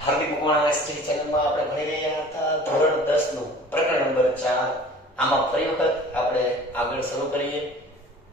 હાર્દિક Makwana ST ચેનલમાં આપણે ભણી રહ્યા હતા ધોરણ 10 નું પ્રકરણ નંબર 4. આમાં ફરી વખત આપણે આગળ શરૂ કરીએ.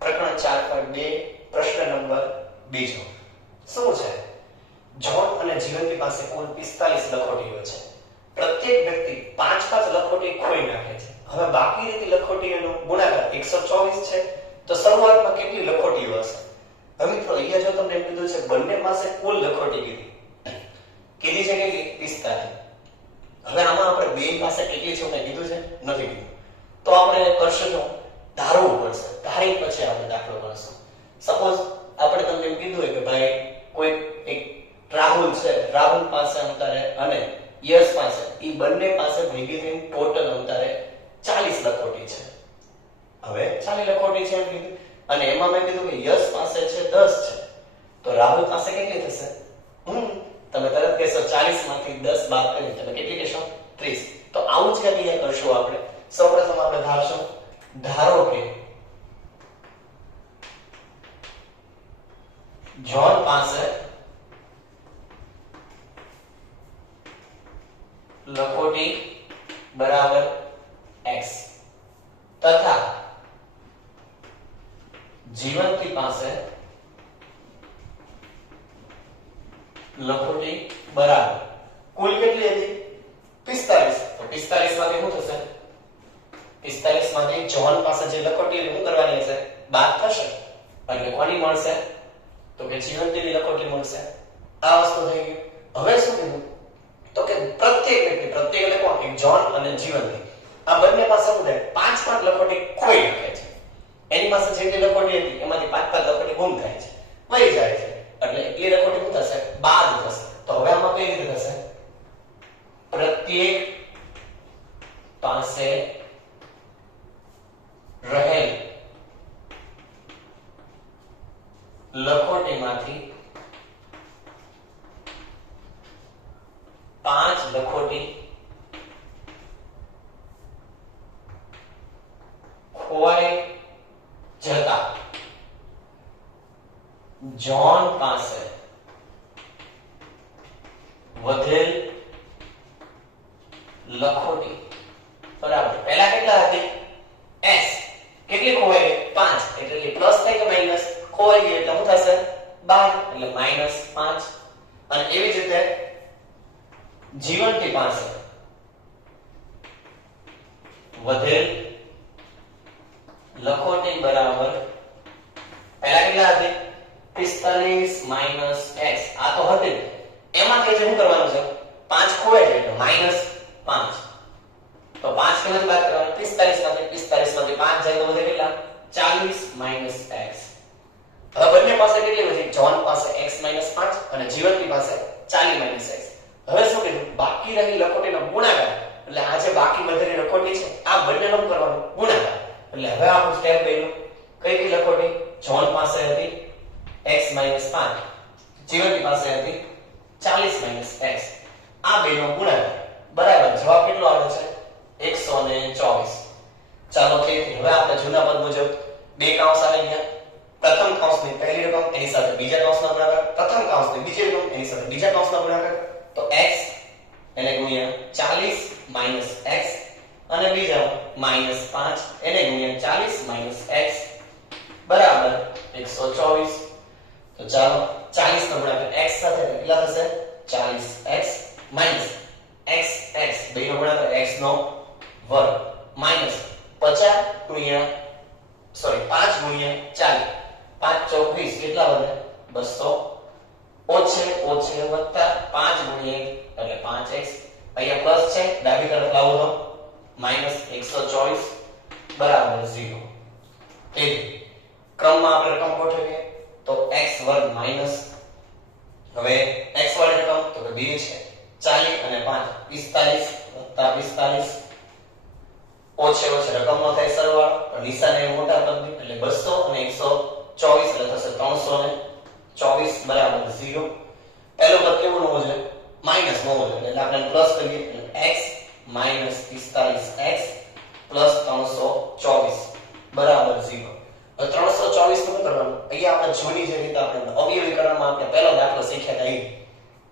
પ્રકરણ 4.2 પ્રશ્ન નંબર 2. શું છે? જોન અને જીવનની પાસે કુલ 45 લખોટીઓ છે. પ્રત્યેક વ્યક્તિ 5-5 લખોટી ખોઈ નાખે છે. હવે બાકી રહેતી લખોટીઓનો ગુણાકાર 124 છે. તો શરૂઆતમાં કેટલી લખોટીઓ હશે? હવે મિત્રો અહીંયા જો તમને કીધું છે બંને પાસે કુલ લખોટી કીધી છે કેટલી? 45. હવે આમાં આપણે બે પાસે કેટલી છે મેં કીધું છે? નથી કીધું. તો આપણે કરશું શું? ધારવું પડશે. ધારી પછી આપણે દાખલો ગણશું. સપોઝ આપણે તમને એમ કીધું હોય કે ભાઈ કોઈ એક રાહુલ છે, રાહુલ પાસે અંતરે અને યશ પાસે, ઈ બંને પાસે ભેગી થઈને ટોટલ અંતરે 40 લખોટી છે. હવે 40 લખોટી છે એમ કીધું અને એમાં મેં કીધું કે યશ પાસે છે 10 છે. તો રાહુલ પાસે કેટલી થશે? તમે તરત કહેશો 40 માંથી 10 બાદ કરી તમે કેટલી કહેશો? 30. તો આવું જ કંઈક અહીંયા કરશું આપણે. સૌપ્રથમ આપણે ધારશું. ધારો કે જોન પાસે લખોટી બરાબર x તથા જીવંતી પાસે લખોટી બરાબર કુલ કેટલી હતી? 45. તો 45 માંથી શું થશે? 45 માંથી જોન પાસે જે લખોટી શું કરવાની હશે? બાદ થશે. એટલે કોની મળશે? તો કે જીવંતીની લખોટી મળશે. આ વસ્તુ થઈ ગઈ. હવે શું કીધું? તો કે પ્રત્યેક વ્યક્તિ, પ્રત્યેક એટલે કોણ? એક જોન અને જીવંતી, આ બંને પાસે શું થાય? 5-5 લખોટી ખોઈ નાખે છે. એની પાસે જેટલી લખોટી હતી એમાંથી 5-5 લખોટી ગુમ થાય છે, વહી જાય છે. એટલે એટલી લખોટી શું થશે? બાદ થશે. તો હવે આમાં કઈ રીતે થશે? પ્રત્યેક પાસે રહેલ લખોટીમાંથી 5 લખોટી ખોવાઈ જતા જોન પાસે વધેલ લખોટી બરાબર પહેલા કેટલા હતી? s. કેટલી ખોવાઈ ગઈ? 5. એટલે પ્લસ થાય કે માઈનસ? ખોવાઈ ગઈ એટલે શું થશે? 12 એટલે -5. અને એવી જ રીતે જીવંતી પાસે વધેલ લખોટી બરાબર પહેલા કેટલા હતી? 45 - x. આ તો હતી એમાંથી શું કરવાનું છે? 5 ખોવાય છે એટલે -5. તો 5 કેમાંથી બાદ કરવાનું? 45 માંથી 5 જાય તો વધે કેટલા? 40 - x. હવે બંને પાસે કેટલી વધે? જોન પાસે x - 5 અને જીવંતી પાસે 40 - x. હવે શું કીધું? બાકી રહેલી લખોટીનો ગુણાકાર. એટલે આ જે બાકી વધેલી લખોટી છે આ બંનેનો કરવાનો ગુણાકાર. એટલે હવે આપણું સ્ટેપ પહેલું કઈ લખોટી? જોન પાસે હતી x - 5, જીવંતી પાસે હતી 40 - x. આ બેનો ગુણાકાર બરાબર જવાબ કેટલો આવે છે? 124. ચાલો તેથી હવે આપણે જૂના પદ મુજબ બે કૌંસ આવી ગયા. પ્રથમ કૌંસની પહેલી રકમ એની સાથે બીજા કૌંસનો ગુણાકાર, પ્રથમ કૌંસની બીજી રકમ એની સાથે બીજા કૌંસનો ગુણાકાર. તો x એને ગુણ્યા 40 - x અને બીજા -5 એને ગુણ્યા 40 - x બરાબર 124. તો ચાલો 40 નો ગુણાકાર x સાથે કેટલા થશે? 40x માઈનસ x બેનો ગુણાકાર x નો વર્ગ માઈનસ 50 ગુણ્યા 5 ગુણ્યા 40 5 ચોક 20 કેટલા વધે? 200 ઓછે વત્તા 5 ગુણ્યા એટલે 5x. અહીંયા પ્લસ છે ડાબી તરફ લાવો તો -124 બરાબર 0. તેથી ક્રમમાં આપણે રકમ ગોઠવીએ તો x વર્ગ માઈનસ હવે x વાળી રકમ તો કે 2 છે 40 અને 5 45 વત્તા 45 ઓછે રકમનો થાય સરવાળો પણ નિશાને મોટા પદની એટલે 200 અને 124 એટલે થશે 324 બરાબર 0. પહેલો પદ કેવું હોવું જોઈએ? માઈનસ હોવો જોઈએ એટલે આપણે પ્લસ કરીએ એટલે x - 45x પ્લસ 324 બરાબર 0. 324 નું શું કરવાનું? અહીંયા આપણે જૂની જે રીતે આપણે અવયવીકરણમાં આપણે પહેલો દાખલો શીખ્યા હતા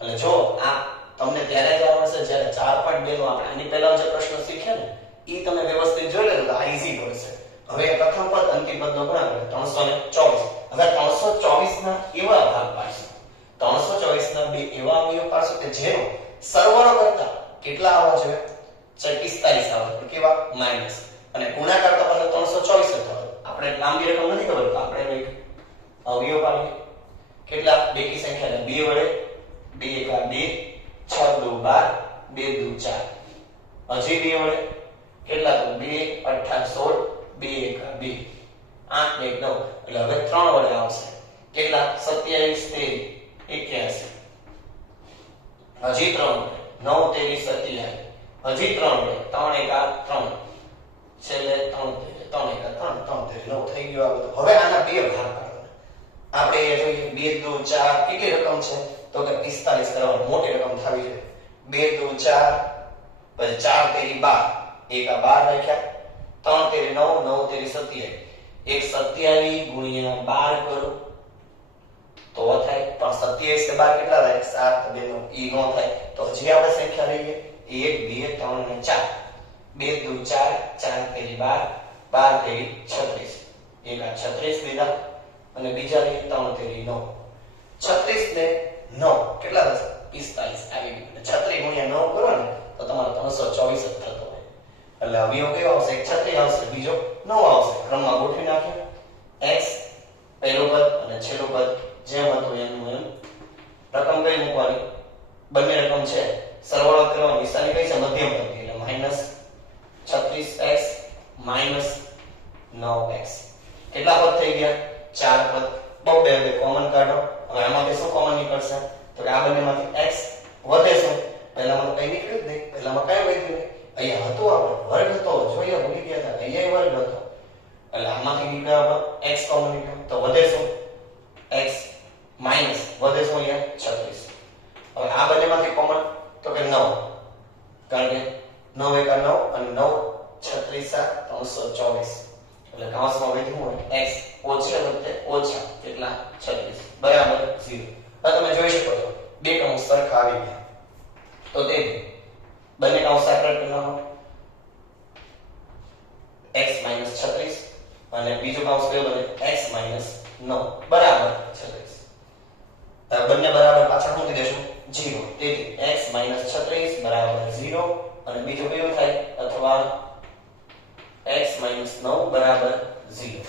એટલે જો આ તમને ત્યારે જ આવશે જ્યારે 4.2 નો આપણે આની પહેલા જે પ્રશ્ન શીખ્યા ને ઈ તમે વ્યવસ્થિત જોઈ લેજો તો આ ઈઝી પડશે. હવે પ્રથમ પદ અંતિમ પદનો ગુણાકાર 324. હવે 324 ના એવા ભાગ પાડશો, 324 ના બે એવા અવયવ પાડશો કે જેનો સરવાળો કરતા કેટલા આવવા જોઈએ? 45 આવે. કેવા? માઈનસ. અને ગુણાકાર તો પાછો 324 જ થયો. આપણે લાંબી રકમ નથી ખબર તો આપણે એક અવયવ પાડીએ. કેટલા? બેકી સંખ્યા 2 વડે 2 એકા 2, 6 દુ 12, 2 દુ 4. હજી 2 વડે કેટલા? તો 2 8 16, 2 એકા 2, 8 ને 9. એટલે હવે 3 વડે આવશે. કેટલા? 27 13 81. હજી 3 વડે 9 13 27. હજી 3 વડે 3 એકા 3, છેલ્લે 3 એકા 3, 3 9 થઈ ગયો આ બધું. હવે આના બે ભાગ પાડવાના. આપણે એ જોઈએ 2 દુ 4 કેટલી રકમ છે? તો કે 45 કરવાની મોટી રકમ થવી જોઈએ. 2 દુ 4, પછી 4 તેરી 12, એકા 12 રાખ્યા, 3 તેરી 9, 9 તેરી 27. એક 27 ગુણ્યા 12 કરો તો થાય. પણ 27 કે 12 કેટલા થાય? 7 2 નો ઈ નો થાય. તો હજી આપણે સંખ્યા લઈએ 1 2 3 ને 4. 2 દુ 4, 4 તેરી 12, 12 તેરી 36. એકા 36 લીધા અને બીજા લઈએ 3 તેરી 9. 36 ને 9 કેટલા થશે? 45 આવી ગયું. 36 ગુણ્યા 9 કરો ને તો તમારો 324 જ થતો હોય. એટલે અવયવ કેવો આવશે? 36 આવશે, બીજો 9 આવશે. ક્રમમાં ગોઠવી નાખ્યો. x પહેલું પદ અને છેલ્લું પદ જેમ હતું એનું એમ. રકમ કઈ મૂકવાની? બંને રકમ છે સરવાળો કરવાની. નિશાની કઈ છે? મધ્યમ પદની. એટલે માઈનસ 36x માઈનસ 9x. કેટલા પદ થઈ ગયા? 4 પદ. બબે બે કોમન કાઢો. હવે આમાંથી શું કોમન નીકળશે? તો કે આ બંનેમાંથી x વધે છે. પહેલામાં કઈ નીકળ્યું જ નહીં, પહેલામાં કઈ વધ્યું નહીં. અહીંયા હતો આપણે વર્ગ હતો, જોઈએ ભૂલી ગયા હતા. અહીંયા વર્ગ હતો એટલે આમાંથી નીકળ્યા x કોમન નીકળ્યો તો વધે શું? x માઈનસ વધે શું? અહીંયા 36. હવે આ બંનેમાંથી કોમન તો કે 9, કારણ કે 9 એકા 9 અને 9 36 324. એટલે કૌંસમાં વધ્યું હોય x ઓછા વત્તે ઓછા કેટલા? 36 બરાબર 0. હવે તમે જોઈ શકો છો બે કૌંસ સરખા આવી ગયા. તો તે બંને કૌંસ સેપરેટ કરવાનો. x 36 અને બીજો કૌંસ કયો બને? x 9 બરાબર 36. બંને બરાબર પાછળ મૂકી દેશું 0. તેથી x 36 બરાબર 0 અને બીજો કયો થાય? અથવા x 9 બરાબર 0.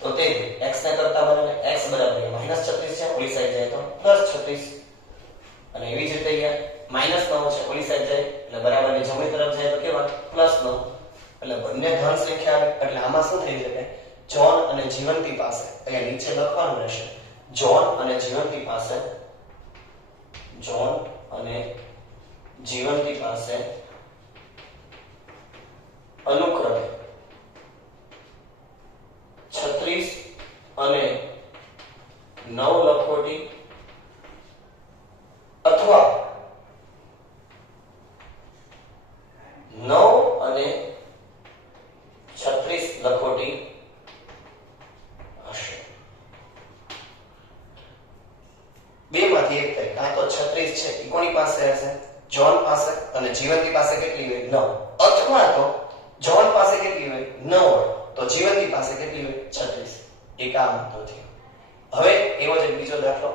તો તે x ને કરતા બને x બરાબર -36 છે, ઓલી સાઈડ જાય તો +36. અને એવી જ રીતે અહીંયા -9 છે, ઓલી સાઈડ જાય એટલે બરાબરની જમણી તરફ જાય તો કેવા? +9. એટલે બંને ધન સંખ્યા આવે. એટલે આમાં શું થઈ શકે? જોન અને જીવંતી પાસે અહીંયા નીચે લખવાનું રહેશે. જોન અને જીવંતી પાસે, જોન અને જીવંતી પાસે અનુક્રમે 36 અને 9 લખોટી અથવા 9 અને 36 લખોટી હશે. બે માંથી એક થાય. કાં તો 36 છે ઈ કોની પાસે હશે? જોન પાસે. અને જીવંતી પાસે કેટલી હોય? 9. અથવા તો જોન પાસે કેટલી હોય? 9 હોય તો જીવંતી પાસે કેટલી હોય? 36. એક આ મુદ્દો થયો. હવે એવો જ બીજો દાખલો.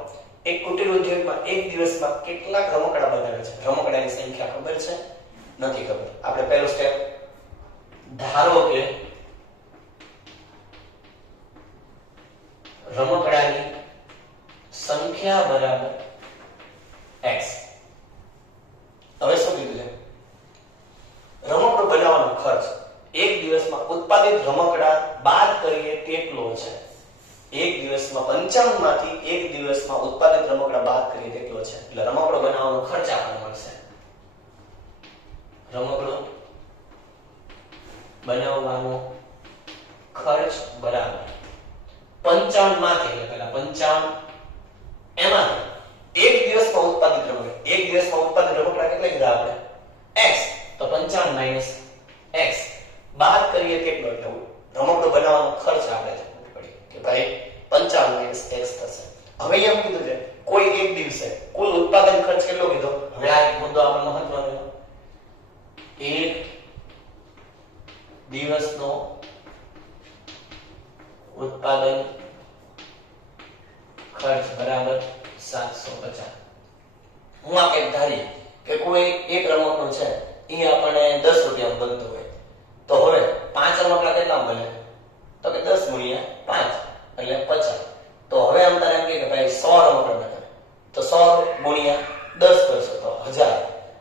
એક કુટીર ઉદ્યોગમાં એક દિવસમાં કેટલા રમકડા બનાવે છે? રમકડાની સંખ્યા ખબર છે? નથી ખબર. આપણે પહેલું સ્ટેપ ધારો કે રમકડાની સંખ્યા બરાબર x. હવે શું કીધું છે? રમકડું બનાવવાનો ખર્ચ એક દિવસમાં ઉત્પાદિત રમકડા બાદ કરીએ તેટલો છે. એક દિવસમાં 55 માંથી એક દિવસમાં ઉત્પાદિત રમકડા બાદ કરીએ તેટલો છે. એટલે રમકડો બનાવવાનો ખર્ચ આપણને મળશે. રમકડો બનાવવાનો ખર્ચ બરાબર 55 માંથી, એટલે પહેલા 55 એમાં એક દિવસમાં ઉત્પાદિત રમકડા, એક દિવસમાં ઉત્પાદિત રમકડા કેટલા કીધા આપણે? x. તો 55 - x બાદ કરીએ કેટલો? એટલે રમકડો બનાવવાનો ખર્ચ આપણે પડી કે ભાઈ 55 - x થશે. હવે એમ કીધું છે કોઈ એક દિવસે કુલ ઉત્પાદન ખર્ચ કેટલો કીધો? હવે આ એક મુદ્દો આપણને મહત્વનો, એક દિવસનો ઉત્પાદન ખર્ચ બરાબર 750. હું આ કંઈક ધારી કે કોઈ એક રમકડું છે એ આપણને 10 રૂપિયા બનતું હોય, તો હવે 5 રમકડા કેટલા બને? તો કે 10 ગુણ્યા 5 એટલે 50. તો હવે આમ તારે એમ કે ભાઈ 100 રમકડા બને, તો 100 ગુણ્યા 10 કરશો તો 1000.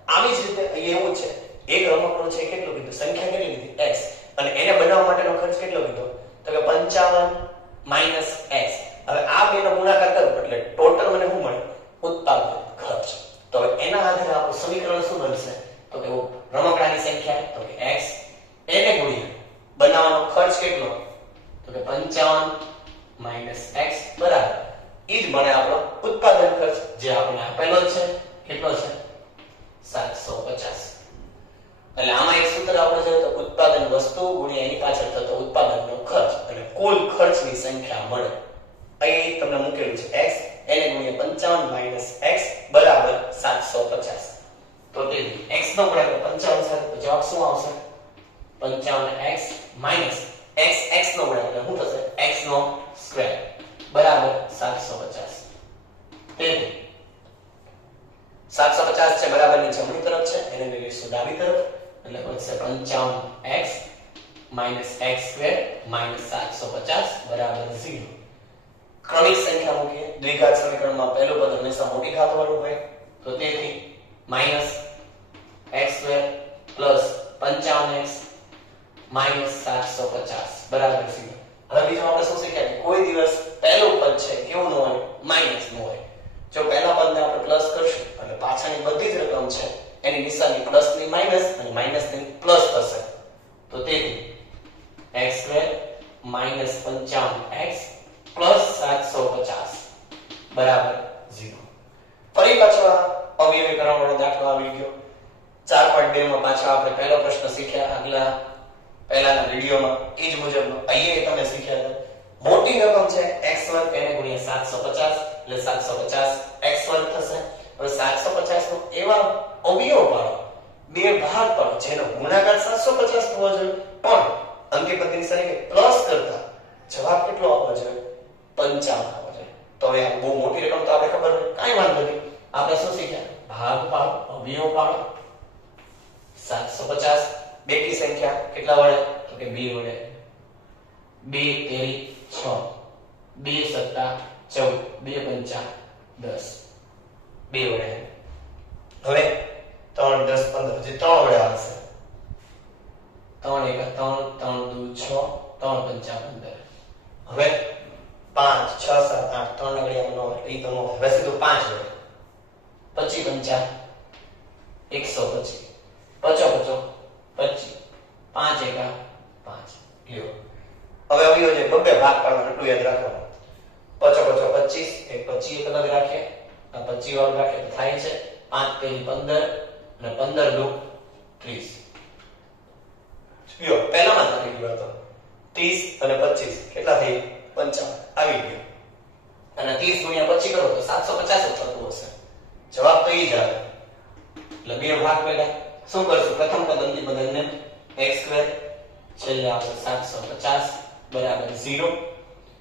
આવી જ રીતે અહીં એવું છે, એક રમકડું છે કેટલું કીધું, સંખ્યા કેટલી લીધી? x, અને એને બનાવવા માટેનો ખર્ચ કેટલો કીધો? તો કે 55 - x. હવે આ બેનો ગુણાકાર કરો એટલે ટોટલ મને શું મળે? ઉત્પાદન ખર્ચ. તો હવે એના આધારે આપણું સમીકરણ શું બનશે? તો કે રમકડાની સંખ્યા, તો કે x, એને ગુણ્યા બનાવવાનો ખર્ચ કેટલો? તો કે 55 - x બરાબર ઈ જ મળે આપણો ઉત્પાદન ખર્ચ, જે આપણે આપેલો છે. કેટલો છે? 750. એટલે આમાં એક સૂત્ર આપણે જોઈએ તો ઉત્પાદન વસ્તુ ગુણ્યા એની પાછળ થતો ઉત્પાદનનો ખર્ચ, અને કુલ ખર્ચની સંખ્યા મળે. અહીં તમને મૂકેલું છે x, એને ગુણ્યા 55 - x બરાબર 750. તો તે x નો ગુણાકાર 55 સાથે તો જવાબ શું આવશે? 55x માઈનસ x નો ગુણાકાર શું થશે? x નો સ્ક્વેર બરાબર 750. તેથી 750 છે બરાબરની જમણી તરફ છે, એને લઈશું ડાબી તરફ, એટલે બનશે 55x minus x square minus 750 બરાબર 0. ક્રમિક સંખ્યા મૂકીએ, દ્વિઘાત સમીકરણમાં પહેલું પદ હંમેશા મોટી ઘાત વાળું હોય, તો તેથી minus x square plus 55x minus 750 બરાબર 0. હવે બીજું આપણે શું શીખ્યા કે કોઈ દિવસ પહેલું પદ છે કેવું ન હોય? માઈનસ નું હોય. જો પહેલા પદને આપણે પ્લસ કરશું એટલે પાછળની બધી જ રકમ છે એની નિશાની પ્લસ ની માઈનસ અને માઈનસ ની પ્લસ થશે. તો તેથી x square minus 55x plus 750 બરાબર 0. ફરી પાછો અવયવીકરણ વાળો દાખલો આવી ગયો. 4.2 માં પાછા આપણે પહેલો પ્રશ્ન શીખ્યા આગલા પહેલાના વિડિયોમાં, એ જ મુજબનો અહીંયા તમે શીખ્યા હતા. મોટી રકમ છે x વર્ગ, એને ગુણ્યા 750 એટલે 750 x વર્ગ થશે. હવે 750 નો એવા અવયવ પાડો, બે ભાગ પાડો જેનો ગુણાકાર 750 થવો જોઈએ, પણ અંકી પદની નિશાની પ્લસ કરતા જવાબ કેટલો આવવો જોઈએ? 55 આવવો જોઈએ. તો હવે આ બહુ મોટી રકમ તો આપણે ખબર હોય, કાઈ વાંધો નહીં. આપણે શું શીખ્યા? ભાગ પાડો, અવયવ પાડો. 750 બેકી સંખ્યા કેટલા વડે? તો કે 2 વડે. 2 તેરી 6, 2 સત્તા 14, 2 પંચા 10, 2 વડે. હવે 3 10 15 જે 3 વડે આવશે. 3 1 3, 3 2 6, 3 પંચા 15. હવે 5 6 7 8, 3 નગડિયામાં 9 એટલે ઈ તો 9. હવે સીધું 5 વડે. 25 પંચા 125, 50 25, 5 એકા 5 લ્યો. હવે અવયવ છે બબ્બે ભાગ પાડવાનો, એટલું યાદ રાખવાનું. 50 25 એક 25 એક અલગ રાખે, આ 25 વાળું રાખે તો થાય છે 5 તેરી 15 અને 15 દુ 30. લ્યો પહેલામાં થઈ ગયો હતો 30 અને 25 કેટલા થઈ? 55 આવી ગયો. અને 30 ગુણ્યા 25 કરો તો 750 થતું હશે. જવાબ તો ઈ જ આવે. એટલે બે ભાગ પહેલા શું કરશું? પ્રથમ પદ અંતિમ પદને x સ્ક્વેર છેલ્લે આવશે 750 બરાબર 0.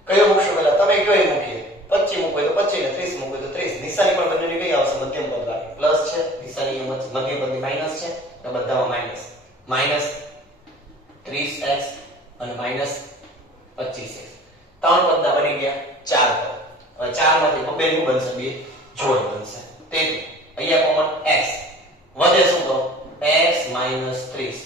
કયો મૂકશો પહેલા? તમે કયો એ મૂકીએ. 25 મૂકો તો 25 ને 30 મૂકો તો 30. નિશાની પણ બંનેની કઈ આવશે? મધ્યમ પદ લાગે. પ્લસ છે, નિશાની મધ્યમ પદની માઈનસ છે, તો બધામાં માઈનસ. માઈનસ 30x અને માઈનસ 25x. ત્રણ પદના બની ગયા 4 પદ. હવે 4 માંથી બબ્બે શું બનશે? બે જોડ બનશે. તેથી અહીંયા કોમન x વધે શું તો x માઈનસ 30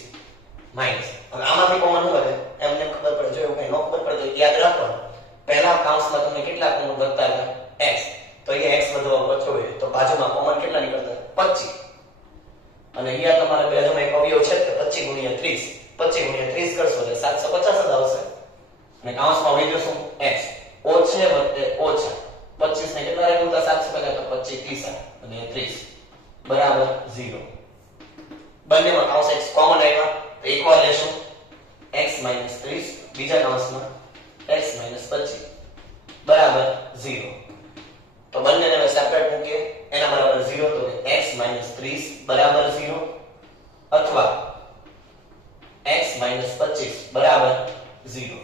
માઈનસ. હવે આમાંથી કોમન શું વધે? એમને ખબર પડે, જો એવું કઈ ન ખબર પડે તો યાદ રાખવાનું. પહેલા કાઉન્સમાં તમને કેટલા કોમન વધતા હતા? x. તો અહીંયા x વધવા બચ્યો હોય તો બાજુમાં કોમન કેટલા નીકળતા? 25. અને અહીંયા તમારે બાજુમાં એક અવયવ છે તો 25 ગુણ્યા 30. 25 ગુણ્યા 30 કરશો એટલે 750 જ આવશે. અને કાઉન્સમાં વધ્યો શું? x. ઓછે વત્તે ઓછા 25 ને કેટલા રહે ઉતા? 750 તો 25 30 અને 30 બરાબર 0. બંનેમાં કાઉન્સ x કોમન આવ્યા તો ઇક્વલ લેશું x 30, બીજા કાઉન્સમાં x 25 બરાબર 0. તો બંનેને હવે સેપરેટ મૂકીએ. એના બરાબર 0 તો કે x - 30 બરાબર 0 અથવા x - 25 બરાબર 0.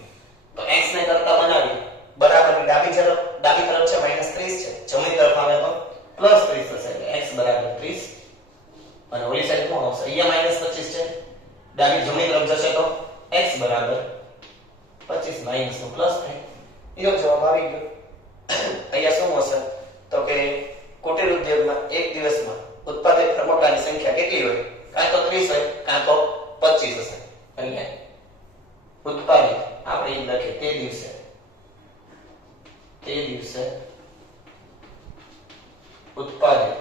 તો x ને કરતા બનાવી બરાબરની ડાબી તરફ છે -30 છે, જમણી તરફ આવે તો +30 થશે એટલે x બરાબર 30 અને ઓલી સાઈડ શું આવશે? અહીંયા -25 છે, ડાબી જમણી તરફ જશે તો x બરાબર 25 માઈનસ નો પ્લસ થાય. એનો જવાબ આવી ગયો. અહીંયા શું હશે તો કે કુટીર ઉદ્યોગમાં એક દિવસમાં ઉત્પાદિત રમકડાની સંખ્યા કેટલી હોય? કાં તો 30 હોય કાં તો 25 હશે. એટલે ઉત્પાદિત આપણે એ લખીએ તે દિવસે ઉત્પાદિત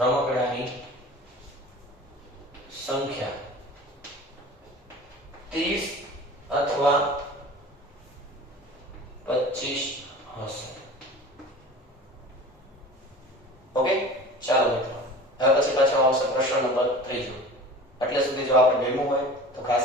રમકડાની સંખ્યા 30 અથવા 25 હશે. ઓકે, ચાલો મિત્રો હવે પછી પાછો આવશે પ્રશ્ન નંબર 3. એટલે સુધી જો આપણે ગમ્યું હોય તો ખાસ